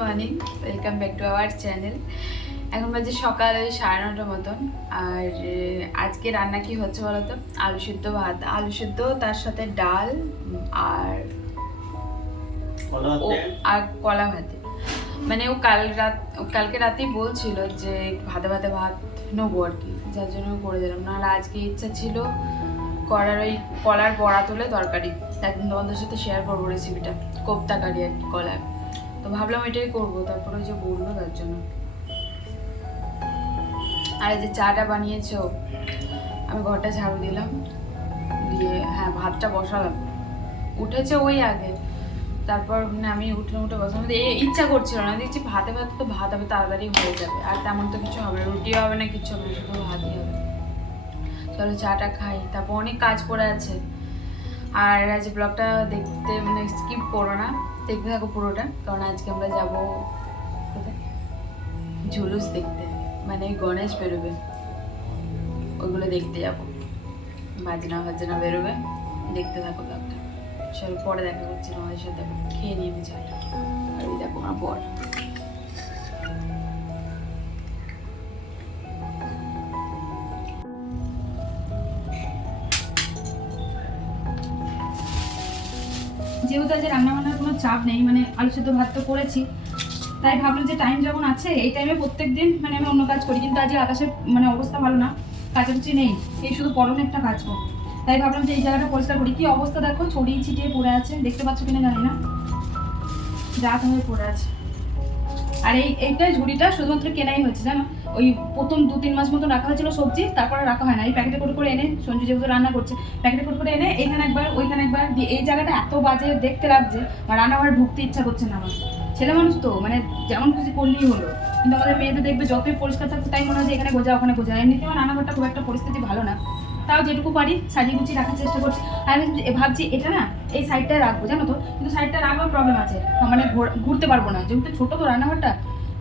Morning, welcome back to our channel. এখন বাজে সকাল 9:30 মতন। আর আজকে রান্না কি হচ্ছে বলতো? আলু সিদ্ধ, ভাত, আলু সিদ্ধ, তার সাথে ডাল আর কলা ভাতে। মানে ও কালকে রাতেই বলছিল যে ভাতে ভাত নেবো আর কি, যার জন্য করে দিলাম। না, আজকে ইচ্ছা ছিল করার ওই কলার বড়া তুলে তরকারি, একদিন তোমাদের সাথে শেয়ার করবো রেসিপিটা, কোপ্তা কারি আর কি কলার। তো ভাবলাম এটাই করবো, তারপরে ওই যে বললো তার জন্য। আর এই যে চাটা বানিয়েছো, আমি ঘরটা ঝাড়ু দিলাম, দিয়ে হ্যাঁ ভাতটা বসালাম। উঠেছে ওই আগে, তারপর আমি উঠে বসলাম। ইচ্ছা করছিল না, দেখছি ভাতে তো ভাত হবে, তাড়াতাড়ি হয়ে যাবে, আর তেমন তো কিছু হবে না, রুটিও হবে না, কিছু হবে না, শুধু ভাতই হবে। চলো চাটা খাই, তারপর অনেক কাজ পড়ে আছে। আর আজ ব্লগটা দেখতে মানে স্কিপ করো না, দেখতে থাকো পুরোটা, কারণ আজকে আমরা যাবো ঝুলুস দেখতে, মানে গণেশ বেরোবে, ওইগুলো দেখতে যাবো, বাজনা বেরোবে, দেখতে থাকো ব্লগটা। চলো পরে দেখা করছি তোমাদের সাথে, খেয়ে নিয়ে চাটা। আর ওই দেখো আমার বর। যেহেতু আজ রান্নাবান্নার কোনো চাপ নেই, মানে আলু সেদ্ধ ভাত তো করেছি, তাই ভাবলাম যে টাইম যখন আছে এই টাইমে প্রত্যেকদিন মানে আমি অন্য কাজ করি, কিন্তু আজকে আকাশের মানে অবস্থা ভালো না, কাচাকুচি নেই, এই শুধু পরনে একটা কাজ করবো। তাই ভাবলাম যে এই জায়গাটা পরিষ্কার করি। কি অবস্থা দেখো, ছড়িয়ে ছিটিয়ে পড়ে আছে, দেখতে পাচ্ছ কিনা জানি না, রাত হয়ে পড়ে আছে। আর এইটাই ঝুড়িটা শুধুমাত্র কেনাই হচ্ছে, জানো, ওই প্রথম 2-3 মাস মতো রাখা হয়েছিল সবজি, তারপরে রাখা হয় না। এই প্যাকেটে করে এনে সঞ্জু যেহেতু রান্না করছে, প্যাকেটে করে এনে এইখানে একবার ওইখানে একবার দিয়ে, এই জায়গাটা এত বাজে দেখতে লাগছে, আর রান্নাঘরে ঢুকতে ইচ্ছা করছে না আমার। ছেলে মানুষ তো মানে যেমন খুশি করলেই হলো, কিন্তু আমাদের মেয়েদের দেখবে যতই পরিষ্কার থাকবে তাই মনে হয় যে এখানে গোজা ওখানে গোজা। এমনিতে আমার রান্নাঘরটা খুব একটা পরিস্থিতি ভালো না, তাও যেটুকু পারি সাজিয়ে গুছিয়ে রাখার চেষ্টা করছি। আর আমি ভাবছি এটা না এই সাইডটায় রাখবো, জানো তো, কিন্তু সাইডটা রাখবার প্রবলেম আছে, মানে ঘুরতে পারবো না, যেহেতু ছোটো তো রান্নাঘরটা,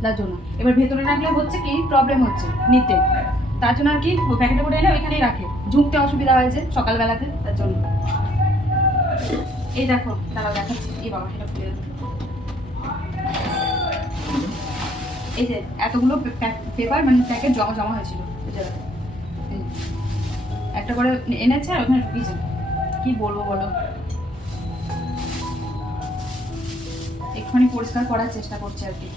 তার জন্য। এবার ভেতরে রাখলে হচ্ছে কি প্রবলেম হচ্ছে নিতে, তার জন্য আর কি ওই প্যাকেটে করে এনে ওইখানেই রাখে, ঝুঁকতে অসুবিধা হয়েছে সকালবেলাতে, তার জন্য। এই দেখো, দাঁড়াও দেখাচ্ছি। এই বাবা, এটা খুলে দেবো। এই যে এতগুলো পেপার মানে প্যাকেট জমা হয়েছিল এই জায়গাতে, একটা করে এনেছে আর ওখানে ঢুকিয়েছে। কি বলবো বলো, এক্ষুনি পরিষ্কার করার চেষ্টা করছে আর কি।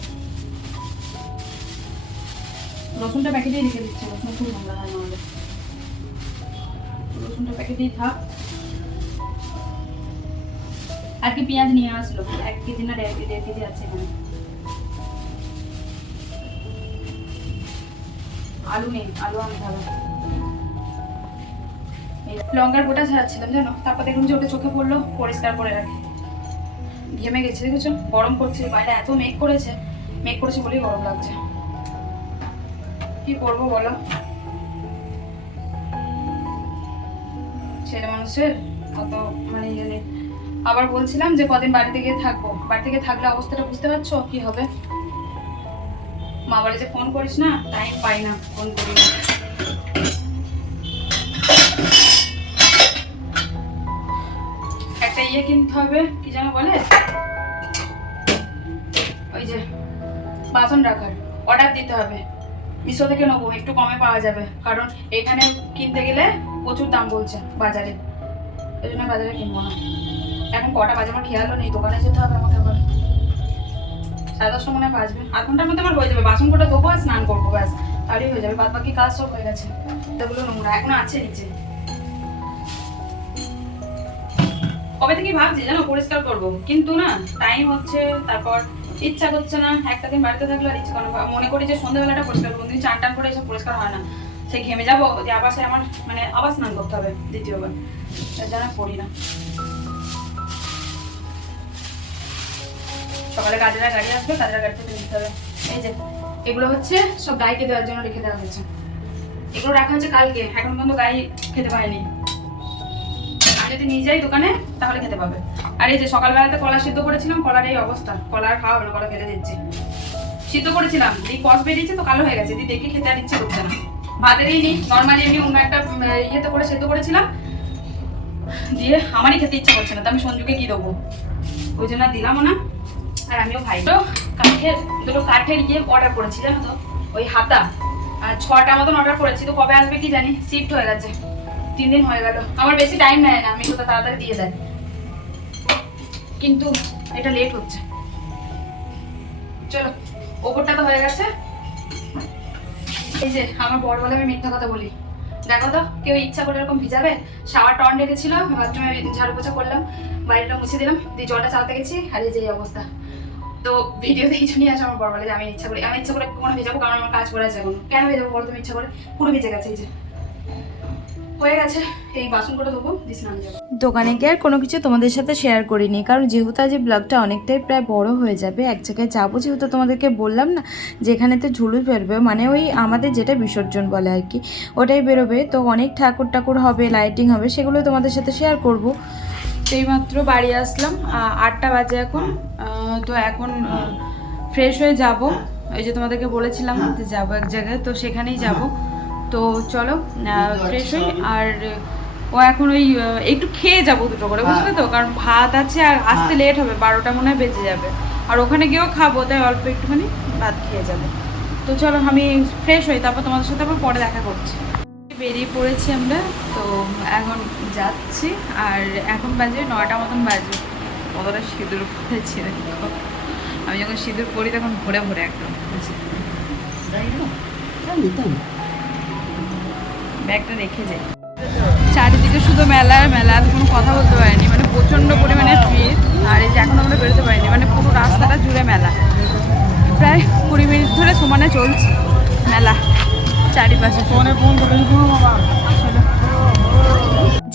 রসুনটা প্যাকেটেই রেখে দিচ্ছে, রসুন খুব নোংরা হয় নাহলে, রসুনটা প্যাকেটেই থাক। আর কি পেঁয়াজ নিয়ে আসলো 1 কেজি না 1.5 কেজি আছে এখানে। আলু নেই, আলু আনতে হবে। লঙ্কার গোটা ছাড়াচ্ছিলাম জানো, তারপর দেখুন যে ওটা চোখে পড়লো, পরিষ্কার করে রাখি। ঘেমে গেছে, দেখেছো, গরম করছে বাইরে, এত মেঘ করেছে বলেই গরম লাগছে। কি করবো বলো, ছেলে মানুষের কত মানে ইয়ে নেই। আবার বলছিলাম যে কদিন বাড়িতে গিয়ে থাকবো, বাড়িতে গিয়ে থাকলে অবস্থাটা বুঝতে পারছো কি হবে। মা বলে যে ফোন করিস না, টাইম পাই না, ফোন করি না। একটা ইয়ে কিনতে হবে, কি যেন বলে, ওই যে বাসন রাখার, অর্ডার দিতে হবে। মিশো থেকে নেবো, একটু কমে পাওয়া যাবে, কারণ এখানে কিনতে গেলে প্রচুর দাম বলছে বাজারে, এই জন্য বাজারে কিনবো না। এখন কটা বাজে আমার খেয়ালও নেই, দোকানে যেতে হবে আমাকে আবার। 10:30 মনে হয় বাজবে, 8 ঘন্টার মধ্যে আমার হয়ে যাবে। বাসন কোটা ধোবো আর স্নান করবো, ব্যাস, তাহলেই হয়ে যাবে। বাদ বাকি কাজ সব হয়ে গেছে, এগুলো নোংরা এখনো আছে নিচে। কবে থেকে ভাবছি জানো পরিষ্কার করবো, কিন্তু না টাইম হচ্ছে, তারপর ইচ্ছা করছে না। একটা দিন বাড়িতে থাকলে আর ইচ্ছা করে না, মনে করি যে সন্ধ্যাবেলাটা পরিষ্কার করবো, কিন্তু চান টান করে এসব পরিষ্কার হয় না। সে ঘেমে যাবো যে আবার সে আমার মানে আবার স্নান করতে হবে দ্বিতীয়বার, তার জন্য করি না। সকালে কাজেরা গাড়ি আসবে, কাজেরা গাড়ি থেকে নিতে হবে। এই যে এগুলো হচ্ছে সব গাইকে দেওয়ার জন্য রেখে দেওয়া হয়েছে, এগুলো রাখা হয়েছে কালকে, এখন পর্যন্ত গাই খেতে পায়নি। আমি যদি নিয়ে যাই দোকানে তাহলে খেতে পাবে। আর এই যে সকালবেলাতে কলা সিদ্ধ করেছিলাম, কলার এই অবস্থা, কলা আর খাওয়া হবে না, কলা ফেলে দিচ্ছি। সিদ্ধ করেছিলাম, এই কষ বেরিয়েছে তো কালো হয়ে গেছে, দিয়ে দেখে খেতে আর ইচ্ছে করছে না। ভাতেরই নি, নর্মালি এমনি অন্য একটা ইয়েতে করে সিদ্ধ করেছিলাম, দিয়ে আমারই খেতে ইচ্ছা করছে না, তো আমি সঞ্জুকে কি দেবো, ওই জন্য দিলামও না। আর আমিও খাই। তো দুটো কাঠের অর্ডার করেছি জানো তো, ওই হাতা, আর 6টা মতন অর্ডার করেছি। তো কবে আসবে কি জানি, শিফট হয়ে গেছে, 3 দিন হয়ে গেল। আমার বেশি টাইম নেয় না, আমি তো তাড়াতাড়ি দিয়ে দেয়, কিন্তু এটা লেট হচ্ছে। চলো, ওপরটা তো হয়ে গেছে। এই যে আমার বড় বলে আমি মিথ্যা কথা বলি, দেখো তো কেউ ইচ্ছা করে এরকম ভিজাবে? শাওয়ারটা অন রেখেছিল, বাথরুমে ঝাড়ু পোছা করলাম, বাড়িটা মুছে দিলাম, দিয়ে জলটা চালাতে গেছি, আর এই যে অবস্থা। তো ভিডিওতে কিছু নিয়ে আসে আমার বড় বলে যে আমি ইচ্ছা করে কোনো ভেজাবো, কারণ আমার কাজ করে আছে এখন। কেন ভেজাবো বলো তুমি ইচ্ছা করে? পুরো ভিজে গেছে। এই যে হয়ে গেছে, এই বাসন করে দেবো, দিয়ে স্নান যাবো। দোকানে গিয়ে আর কোনো কিছু তোমাদের সাথে শেয়ার করিনি, কারণ যেহেতু আজ ব্লগটা অনেকটাই প্রায় বড় হয়ে যাবে। এক জায়গায় যাবো, যেহেতু তোমাদেরকে বললাম না যেখানেতে ঝুলু বেরোবে, মানে ওই আমাদের যেটা বিসর্জন বলে আর কি, ওটাই বেরোবে। তো অনেক ঠাকুর হবে, লাইটিং হবে, সেগুলো তোমাদের সাথে শেয়ার করব। তো এইমাত্র বাড়ি আসলাম, 8টা বাজে এখন। তো এখন ফ্রেশ হয়ে যাব, ওই যে তোমাদেরকে বলেছিলাম যে যাবো এক জায়গায়, তো সেখানেই যাব। তো চলো ফ্রেশ হই। আর ও এখন ওই একটু খেয়ে যাবো দুটো করে, বুঝলে তো, কারণ ভাত আছে আর আসতে লেট হবে, 12টা মনে হয় বেজে যাবে। আর ওখানে গিয়েও খাবো, তাই অল্প একটুখানি ভাত খেয়ে যাবো। তো চলো আমি ফ্রেশ হই, তারপর তোমাদের সাথে আবার পরে দেখা করছি। বেরিয়ে পড়েছি আমরা, তো এখন যাচ্ছি। আর এখন বাজে 9টা মতন বাজে। কতটা সিঁদুর পড়েছি দেখো, আমি যখন সিঁদুর পরি তখন ভরে ভরে একদম ব্যাগটা রেখে যাই। চারিদিকে শুধু মেলা আর মেলা, আর কোনো কথা বলতে পারিনি, মানে প্রচণ্ড পরিমাণে ভিড়। আর এই যে এখন আমরা বেরোতে পারিনি, মানে পুরো রাস্তাটা জুড়ে মেলা, প্রায় 20 মিনিট ধরে সমানে চলছে মেলা চারিপাশে।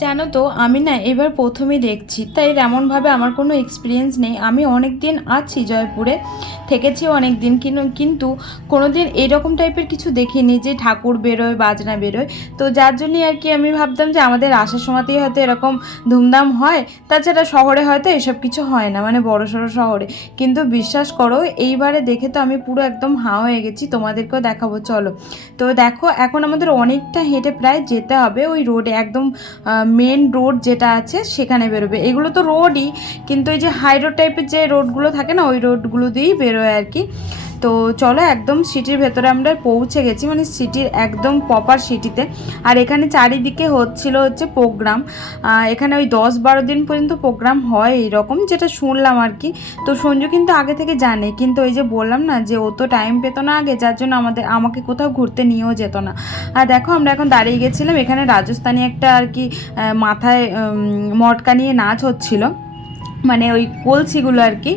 জানো তো আমি না এবার প্রথমেই দেখছি, তাই এমনভাবে আমার কোনো এক্সপিরিয়েন্স নেই। আমি অনেক দিন আছি জয়পুরে, থেকেছি অনেক দিন, কিন্তু কোনো দিন এরকম টাইপের কিছু দেখিনি যে ঠাকুর বেরোয়, বাজনা বেরোয়। তো যার জন্যই আর কি আমি ভাবতাম যে আমাদের আসার সময়তেই হয়তো এরকম ধুমধাম হয়, তাছাড়া শহরে হয়তো এসব কিছু হয় না, মানে বড় সড়ো শহরে। কিন্তু বিশ্বাস করো এইবারে দেখে তো আমি পুরো একদম হাঁ হয়ে গেছি, তোমাদেরকেও দেখাবো চলো। তো দেখো এখন আমাদের অনেকটা হেঁটে প্রায় যেতে হবে ওই রোডে, একদম মেন রোড যেটা আছে সেখানে বেরোবে। এগুলো তো রোডই, কিন্তু এই যে হাই রোড টাইপের যে রোডগুলো থাকে না, ওই রোডগুলো দিয়েই বেরোয় আর কি। তো চলো একদম সিটির ভেতরে আমরা পৌঁছে গেছি, মানে সিটির একদম প্রপার সিটিতে। আর এখানে চারিদিকে হচ্ছে প্রোগ্রাম, এখানে ওই 10-12 দিন পর্যন্ত প্রোগ্রাম হয় এইরকম, যেটা শুনলাম আর কি। তো সঞ্জু কিন্তু আগে থেকে জানে, কিন্তু ওই যে বললাম না যে ও তো টাইম পেতো না আগে, যার জন্য আমাকে কোথাও ঘুরতে নিয়েও যেত না। আর দেখো আমরা এখন দাঁড়িয়ে গেছিলাম, এখানে রাজস্থানী একটা আর কি মাথায় মটকা নিয়ে নাচ হচ্ছিল, মানে ওই কলসিগুলো আর কি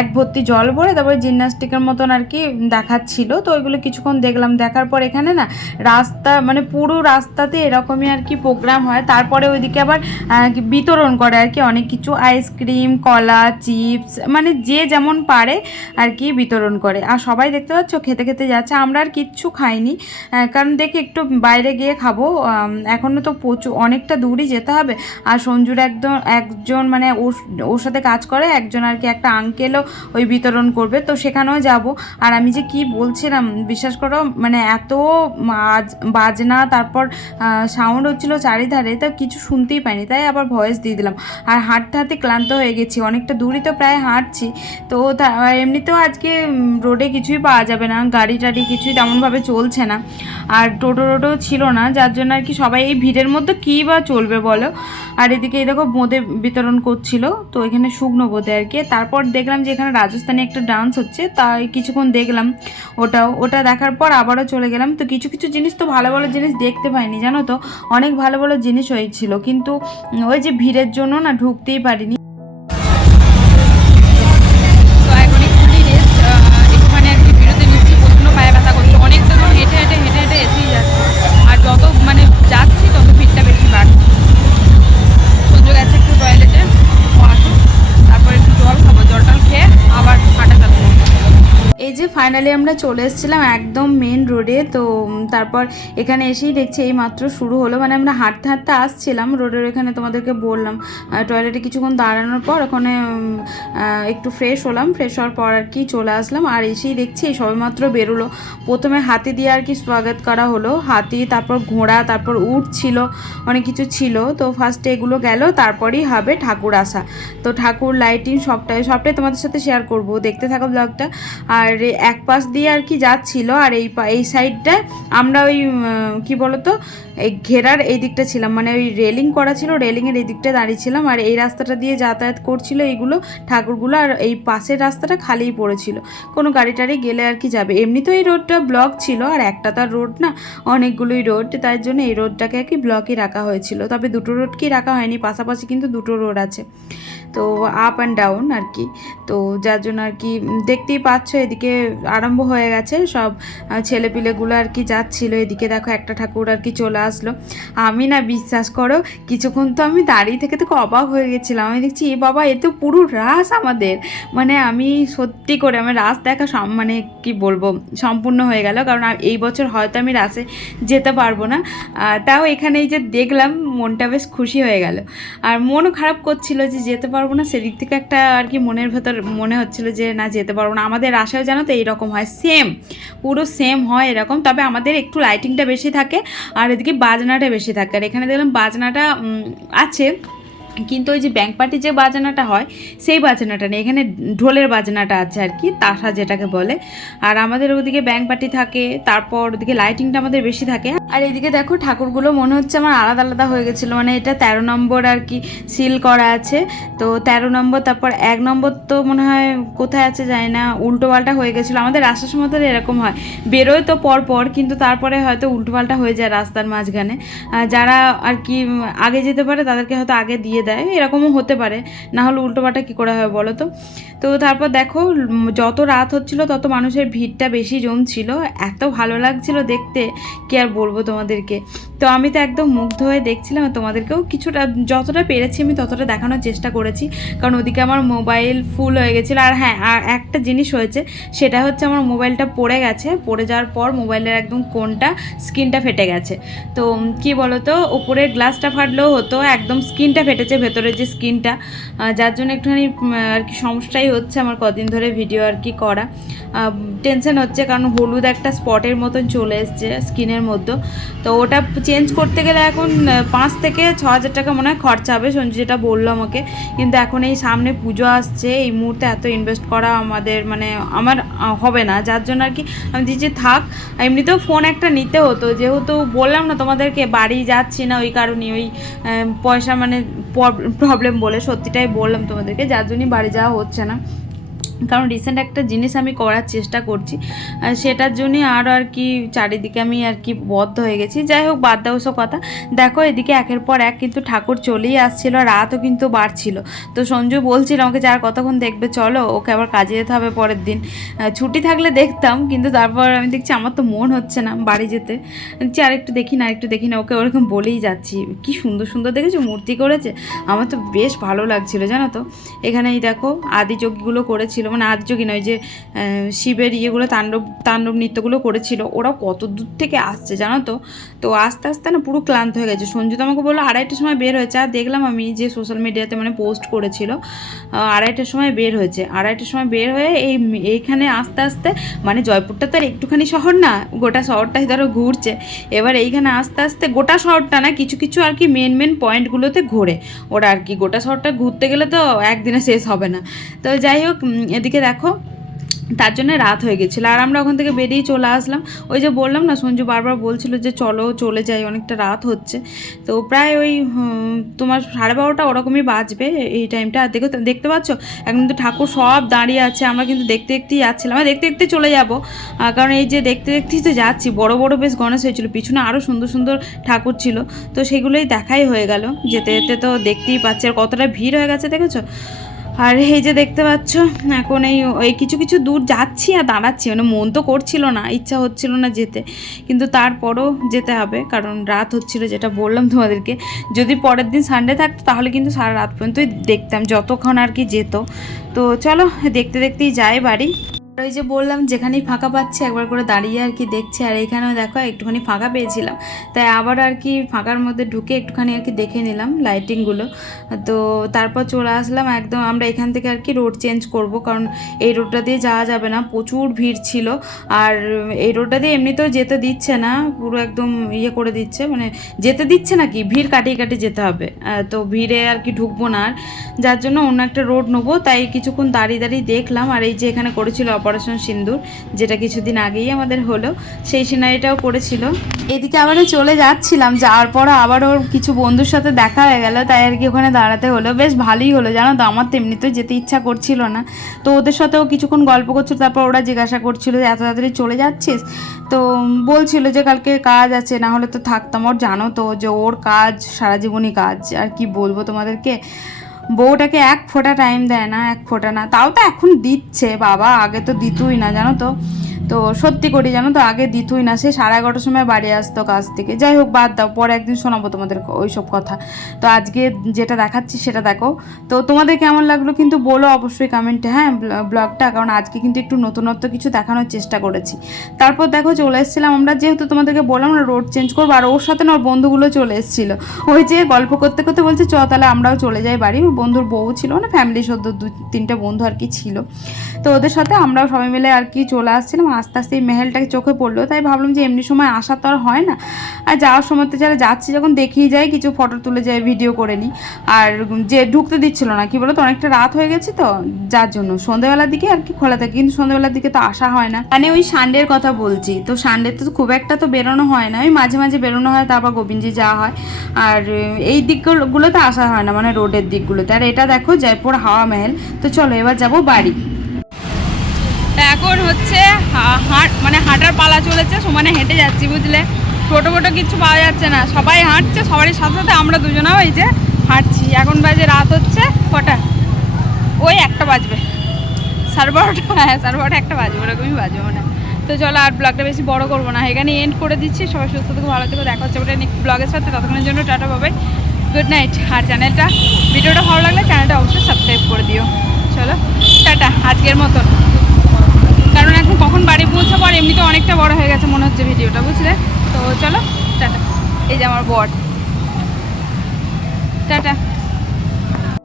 এক ভর্তি জল ভরে তারপরে জিমন্যাস্টিকের মতন আর কি দেখাচ্ছিল। তো ওইগুলো কিছুক্ষণ দেখলাম, দেখার পর এখানে না রাস্তা, মানে পুরো রাস্তাতে এরকমই আর কি প্রোগ্রাম হয়। তারপরে ওইদিকে আবার বিতরণ করে আর কি অনেক কিছু, আইসক্রিম, কলা, চিপস, মানে যে যেমন পারে আর কি বিতরণ করে। আর সবাই দেখতে পাচ্ছ খেতে খেতে যাচ্ছে, আমরা আর কিচ্ছু খাইনি, কারণ দেখি একটু বাইরে গিয়ে খাবো, এখনও তো প্রচুর অনেকটা দূরই যেতে হবে। আর সঞ্জুর একজন মানে ওর সাথে কাজ করে একজন আর কি, একটা আঙ্কেলও ওই বিতরণ করবে, তো সেখানেও যাব। আর আমি যে কি বলছিলাম বিশ্বাস করো, মানে এত বাজনা তারপর সাউন্ড হচ্ছিল চারিধারে, তো কিছু শুনতেই পাইনি, তাই আবার ভয়েস দিয়ে দিলাম। আর হাঁটতে হাঁটতে ক্লান্ত হয়ে গেছি, অনেকটা দূরই তো প্রায় হাঁটছি। তো এমনিতেও আজকে রোডে কিছুই পাওয়া যাবে না, গাড়ি টাড়ি কিছুই তেমনভাবে চলছে না, আর টোটো ছিল না, যার জন্য আর কি সবাই এই ভিড়ের মধ্যে কী বা চলবে বলো। আর এদিকে এই দেখো বোঁদে বিতরণ করছিল, তো এখানে শুকনো বোঁদে আর কি। তারপর দেখলাম যে এখানে রাজস্থানী একটা ডান্স হচ্ছে, তাই কিছুক্ষণ দেখলাম ওটা দেখার পর আবারও চলে গেলাম। তো কিছু জিনিস তো ভালো ভালো জিনিস দেখতে পাইনি জানো তো, অনেক ভালো ভালো জিনিস হয়েছিল, কিন্তু ওই যে ভিড়ের জন্য না ঢুকতেই পারিনি। তো এখন একটুখানি আর কি বিরতি নিচ্ছি, প্রচণ্ড পায়ে ব্যথা করছে, অনেকটা দূর হেঁটে এসেই যাচ্ছে, আর যত মানে যাচ্ছি তত ভিড়টা বেশি বাড়ছে। সঞ্জু গেছে একটু টয়লেটে, তারপর একটু জল খাবো, জলটা খেয়ে আবার হাঁটা চালু করবো। এই যে ফাইনালি আমরা চলে এসেছিলাম একদম মেন রোডে। তো তারপর এখানে এসেই দেখছি এই মাত্র শুরু হলো, মানে আমরা হাঁটতে হাঁটতে আসছিলাম রোডের এখানে, তোমাদেরকে বললাম টয়লেটে কিছুক্ষণ দাঁড়ানোর পর ওখানে একটু ফ্রেশ হলাম, ফ্রেশ হওয়ার পর আর কি চলে আসলাম। আর এসেই দেখছি এই সবেমাত্র বেরোলো। প্রথমে হাতি দিয়ে আর কি স্বাগত করা হলো, হাতি, তারপর ঘোড়া, তারপর উট ছিল, অনেক কিছু ছিল। তো ফার্স্টে এগুলো গেল, তারপরেই হবে ঠাকুর আসা। তো ঠাকুর, লাইটিং সবটাই তোমাদের সাথে শেয়ার করব, দেখতে থাকো ব্লগটা। আর এক পাশ দিয়ে আর কি যাচ্ছিল, আর এই সাইডটায় আমরা ওই কি বলতো এই ঘেরার এই দিকটা ছিলাম, মানে ওই রেলিং করা ছিল, রেলিংয়ের এই দিকটা দাঁড়িয়েছিলাম। আর এই রাস্তাটা দিয়ে যাতায়াত করছিল এইগুলো ঠাকুরগুলো, আর এই পাশের রাস্তাটা খালিই পড়েছিল, কোনো গাড়ি টাড়ি গেলে আর কি যাবে। এমনিতেও এই রোডটা ব্লক ছিল, আর একটা তো আর রোড না, অনেকগুলোই রোড, তাই জন্য এই রোডটাকে আর কি ব্লকই রাখা হয়েছিল। তবে দুটো রোডকেই রাখা হয়নি, পাশাপাশি কিন্তু দুটো রোড আছে, তো আপ অ্যান্ড ডাউন আর কি। তো যার জন্য আর কি দেখতেই পাচ্ছ এদিকে আরম্ভ হয়ে গেছে, সব ছেলেপিলেগুলো আর কি যাচ্ছিলো। এদিকে দেখো একটা ঠাকুর আর কি চলে আসলো। আমি না বিশ্বাস করো কিছুক্ষণ তো আমি দাঁড়িয়ে থেকে তো অবাক হয়ে গেছিলাম, আমি দেখছি এ বাবা এ তো পুরো রাস আমাদের, মানে আমি সত্যি করে আমার রাস দেখা মানে কি বলবো সম্পূর্ণ হয়ে গেল, কারণ এই বছর হয়তো আমি রাসে যেতে পারবো না, তাও এখানে এই যে দেখলাম মনটা বেশ খুশি হয়ে গেল। আর মনও খারাপ করছিল যে যেতে পারবো না, সেদিক থেকে একটা আর কি মনের ভেতর মনে হচ্ছিল যে না যেতে পারবো না। আমাদের আশাও জানো তো এইরকম হয়, সেম পুরো সেম হয় এরকম, তবে আমাদের একটু লাইটিংটা বেশি থাকে আর এদিকে বাজনাটা বেশি থাকে। আর এখানে দেখলাম বাজনাটা আছে, কিন্তু ওই যে ব্যাংক পার্টি যে বাজনাটা হয় সেই বাজনাটা নেই, এখানে ঢোলের বাজনাটা আছে আর কি, তাসা যেটাকে বলে। আর আমাদের ওদিকে ব্যাংক পার্টি থাকে, তারপর ওদিকে লাইটিংটা আমাদের বেশি থাকে। আর এদিকে দেখো ঠাকুরগুলো মনে হচ্ছে আমার আলাদা আলাদা হয়ে গেছিলো, মানে এটা 13 নম্বর আর কি সিল করা আছে, তো 13 নম্বর, তারপর 1 নম্বর তো মনে হয় কোথায় আছে জানি না, উল্টোপাল্টা হয়ে গেছিলো। আমাদের আসার সময় তো এরকম হয়, বেরোয় তো পর কিন্তু তারপরে হয়তো উল্টোপাল্টা হয়ে যায় রাস্তার মাঝখানে, যারা আর কি আগে যেতে পারে তাদেরকে হয়তো আগে দিয়ে দেয়, এরকমও হতে পারে, না হলে উল্টোপাল্টা কী করে হয় বলো তো। তো তারপর দেখো যত রাত হচ্ছিল তত মানুষের ভিড়টা বেশি জমছিল, এত ভালো লাগছিল দেখতে কি আর বলবো তোমাদেরকে। তো আমি তো একদম মুগ্ধ হয়ে দেখছিলাম, তোমাদেরকেও কিছুটা যতটা পেরেছি আমি ততটা দেখানোর চেষ্টা করেছি, কারণ ওদিকে আমার মোবাইল ফুল হয়ে গেছিলো। আর হ্যাঁ, আর একটা জিনিস হয়েছে, সেটা হচ্ছে আমার মোবাইলটা পড়ে গেছে, পড়ে যাওয়ার পর মোবাইলের একদম কোনটা স্ক্রিনটা ফেটে গেছে। তো কি বলো তো, ওপরের গ্লাসটা ফাটলেও হতো, একদম স্ক্রিনটা ফেটেছে, ভেতরের যে স্ক্রিনটা, যার জন্য একটুখানি আর কি সমস্যাই হচ্ছে আমার কদিন ধরে ভিডিও আর কি করা, টেনশন হচ্ছে, কারণ হলুদ একটা স্পটের মতন চলে এসছে স্কিনের মধ্যে। তো ওটা চেঞ্জ করতে গেলে এখন 5 থেকে 6 হাজার টাকা মনে হয় খরচা হবে, সঞ্জু যেটা বললো আমাকে। কিন্তু এখন এই সামনে পুজো আসছে, এই মুহূর্তে এত ইনভেস্ট করা আমাদের মানে আমার হবে না, যার জন্য আর কি আমি দিচ্ছি থাক। এমনিতেও ফোন একটা নিতে হতো, যেহেতু বললাম না তোমাদেরকে বাড়ি যাচ্ছি না, ওই কারণে ওই পয়সা মানে প্রবলেম বলে, সত্যিটাই বললাম তোমাদেরকে, যার জন্যই বাড়ি যাওয়া হচ্ছে না। কারণ রিসেন্ট একটা জিনিস আমি করার চেষ্টা করছি, সেটার জন্যই আরও আর কি চারিদিকে আমি আর কি বদ্ধ হয়ে গেছি। যাই হোক, বাদ দাও ওসব কথা। দেখো এদিকে একের পর এক কিন্তু ঠাকুর চলেই আসছিল, রাতও কিন্তু বাড়ছিল। তো সঞ্জু বলছিল আমাকে, যার কতক্ষণ দেখবে চলো, ওকে আবার কাজে যেতে হবে পরের দিন, ছুটি থাকলে দেখতাম, কিন্তু তারপর আমি দেখছি আমার তো মন হচ্ছে না বাড়ি যেতে, দেখছি আরেকটু দেখি না, ওকে ওরকম বলেই যাচ্ছি। কি সুন্দর সুন্দর দেখেছো মূর্তি করেছে, আমার তো বেশ ভালো লাগছিল জানো তো। এখানেই দেখো আদিযোগীগুলো করেছিল, মানে আদিযোগী নয়, যে শিবের ইয়েগুলো তাণ্ডব নৃত্যগুলো করেছিল, ওরা কত দূর থেকে আসছে জানো তো। তো আস্তে আস্তে না পুরো ক্লান্ত হয়ে গেছে। সঞ্জু তো আমাকে বললো 2:30টার সময় বের হয়েছে, আর দেখলাম আমি যে সোশ্যাল মিডিয়াতে মানে পোস্ট করেছিল 2:30টার সময় বের হয়েছে। 2:30টার সময় বের হয়ে এইখানে আস্তে আস্তে, মানে জয়পুরটা তো আর একটুখানি শহর না, গোটা শহরটাই ধরো ঘুরছে। এবার এইখানে আস্তে আস্তে গোটা শহরটা না, কিছু কিছু আর কি মেন পয়েন্টগুলোতে ঘোরে ওরা আর কি, গোটা শহরটা ঘুরতে গেলে তো একদিনে শেষ হবে না। তো যাই হোক, এদিকে দেখো তার জন্য রাত হয়ে গেছিলো, আর আমরা ওখান থেকে বেরিয়ে চলে আসলাম। ওই যে বললাম না, সঞ্জু বারবার বলছিল যে চলো চলে যাই, অনেকটা রাত হচ্ছে। তো প্রায় ওই তোমার 12:30 ওরকমই বাজবে এই টাইমটা। আর দেখতে পাচ্ছ এখন কিন্তু ঠাকুর সব দাঁড়িয়ে আছে, আমরা কিন্তু দেখতেই যাচ্ছিলাম, আমরা দেখতে চলে যাব, কারণ এই যে দেখতেই তো যাচ্ছি। বড় বড় বেশ গণেশ হয়েছিল, পিছনে আরও সুন্দর সুন্দর ঠাকুর ছিল, তো সেগুলোই দেখাই হয়ে গেল। যেতে যেতে তো দেখতেই পাচ্ছি আর কতটা ভিড় হয়ে গেছে দেখেছো। আর এই যে দেখতে পাচ্ছ এখন এই কিছু দূর যাচ্ছি আর দাঁড়াচ্ছি, মানে মন তো করছিল না, ইচ্ছা হচ্ছিল না যেতে, কিন্তু তারপরও যেতে হবে, কারণ রাত হচ্ছিল, যেটা বললাম তোমাদেরকে। যদি পরের দিন সানডে থাকতো তাহলে কিন্তু সারা রাত পর্যন্তই দেখতাম, যতক্ষণ আর কি যেত। তো চলো দেখতেই যাই বাড়ি। ওই যে বললাম যেখানেই ফাঁকা পাচ্ছি একবার করে দাঁড়িয়ে আর কি দেখছি, আর এখানেও দেখো একটুখানি ফাঁকা পেয়েছিলাম, তাই আবার আর কি ফাঁকার মধ্যে ঢুকে একটুখানি আর কি দেখে নিলাম লাইটিংগুলো। তো তারপর চলে আসলাম একদম, আমরা এখান থেকে আর কি রোড চেঞ্জ করব, কারণ এই রোডটা দিয়ে যাওয়া যাবে না, প্রচুর ভিড় ছিল। আর এই রোডটা দিয়ে এমনিতেও যেতে দিচ্ছে না, পুরো একদম ইয়ে করে দিচ্ছে, মানে যেতে দিচ্ছে না কি, ভিড় কাটিয়ে কাটিয়ে যেতে হবে। তো ভিড়ে আর কি ঢুকবো না, আর যার জন্য অন্য একটা রোড নেবো। তাই কিছুক্ষণ দাঁড়িয়ে দাঁড়িয়ে দেখলাম, আর এই যে এখানে করেছিল অপারেশন সিন্দুর, যেটা কিছুদিন আগেই আমাদের হলো, সেই সিনারিটাও করেছিল। এদিকে আবারও চলে যাচ্ছিলাম, যাওয়ার পর আবারও কিছু বন্ধুর সাথে দেখা হয়ে গেল, তাই আর কি ওখানে দাঁড়াতে হলো। বেশ ভালোই হলো জানো তো, আমার তো এমনিতেও যেতে ইচ্ছা করছিল না, তো ওদের সাথেও কিছুক্ষণ গল্প করছিল। তারপর ওরা জিজ্ঞাসা করছিল যে এত তাড়াতাড়ি চলে যাচ্ছিস, তো বলছিল যে কালকে কাজ আছে, না হলে তো থাকতাম। ওর জানো তো যে ওর কাজ সারা জীবনই কাজ, আর কি বলবো তোমাদেরকে, বউটাকে এক ফোঁটা টাইম দেয় না, এক ফোঁটা না। তাও তো এখন দিচ্ছে বাবা, আগে তো দিতই না জানো তো। তো সত্যি করি জানো তো, আগে দিতই না, সে 11:30 সময় বাড়ি আসতো কাজ থেকে। যাই হোক বাদ দাও, পরে একদিন শোনাবো তোমাদের ওই সব কথা। তো আজকে যেটা দেখাচ্ছি সেটা দেখো। তো তোমাদের কেমন লাগলো কিন্তু বলো অবশ্যই কমেন্টে, হ্যাঁ, ব্লগটা, কারণ আজকে কিন্তু একটু নতুনত্ব কিছু দেখানোর চেষ্টা করেছি। তারপর দেখো চলে এসেছিলাম আমরা, যেহেতু তোমাদেরকে বললাম না রোড চেঞ্জ করবো, আর ওর সাথে না ওর বন্ধুগুলো চলে এসেছিলো। ওই যে গল্প করতে করতে বলছে চ তাহলে আমরাও চলে যাই বাড়ি। ওর বন্ধুর বউ ছিল, মানে ফ্যামিলি সদ্য 2-3টে বন্ধু আর কি ছিল। তো ওদের সাথে আমরাও সবাই মিলে আর কি চলে আসছিলাম। আস্তে আস্তে এই মেহেলটাকে চোখে পড়লো, তাই ভাবলাম যে এমনি সময় আসা তো আর হয় না, আর যাওয়ার সময় তো যারা যাচ্ছি যখন দেখেই যাই, কিছু ফটো তুলে যাই, ভিডিও করে নিই। আর যে ঢুকতে দিচ্ছিল না, কি বলো তো, অনেকটা রাত হয়ে গেছে তো, যার জন্য সন্ধ্যাবেলার দিকে আর কি খোলা থাকে, কিন্তু সন্ধ্যাবেলার দিকে তো আসা হয় না। মানে ওই সানডের কথা বলছি, তো সানডে তো খুব একটা তো বেরোনো হয় না, ওই মাঝে মাঝে বেরোনো হয়, তারপর গোবিন্দজি যাওয়া হয়। আর এই দিকগুলোতে আসা হয় না, মানে রোডের দিকগুলোতে। আর এটা দেখো জয়পুর হাওয়া মহল। তো চলো এবার যাবো বাড়ি। এখন হচ্ছে মানে হাঁটার পালা চলেছে, সমানে হেঁটে যাচ্ছি বুঝলে। টোটো ফোটো কিছু পাওয়া যাচ্ছে না, সবাই হাঁটছে, সবারই সাথে সাথে আমরা দুজনেও এই যে হাঁটছি। এখন বাজে রাত হচ্ছে কটা, ওই 1টা বাজবে, 12:30, হ্যাঁ 12:30 1টা বাজবে, ওরকমই বাজবে মনে হয়। তো চলো আর ব্লগটা বেশি বড় করবো না, এখানে এন্ড করে দিচ্ছি। সবাই সুস্থ থেকে ভালো থেকে দেখা হচ্ছে ওটা ব্লগের সাথে, ততক্ষণের জন্য টাটা বাবাই, গুড নাইট। আর ভিডিওটা ভালো লাগলে চ্যানেলটা অবশ্যই সাবস্ক্রাইব করে দিও। চলো টাটা আজকের মতন, কারণ এখন কখন বাড়ি পৌঁছাবো, আর এমনিতে অনেকটা বড় হয়ে গেছে মনে হচ্ছে ভিডিওটা, বুঝলে। তো চলো টাটা, এই যে আমার বর, টাটা।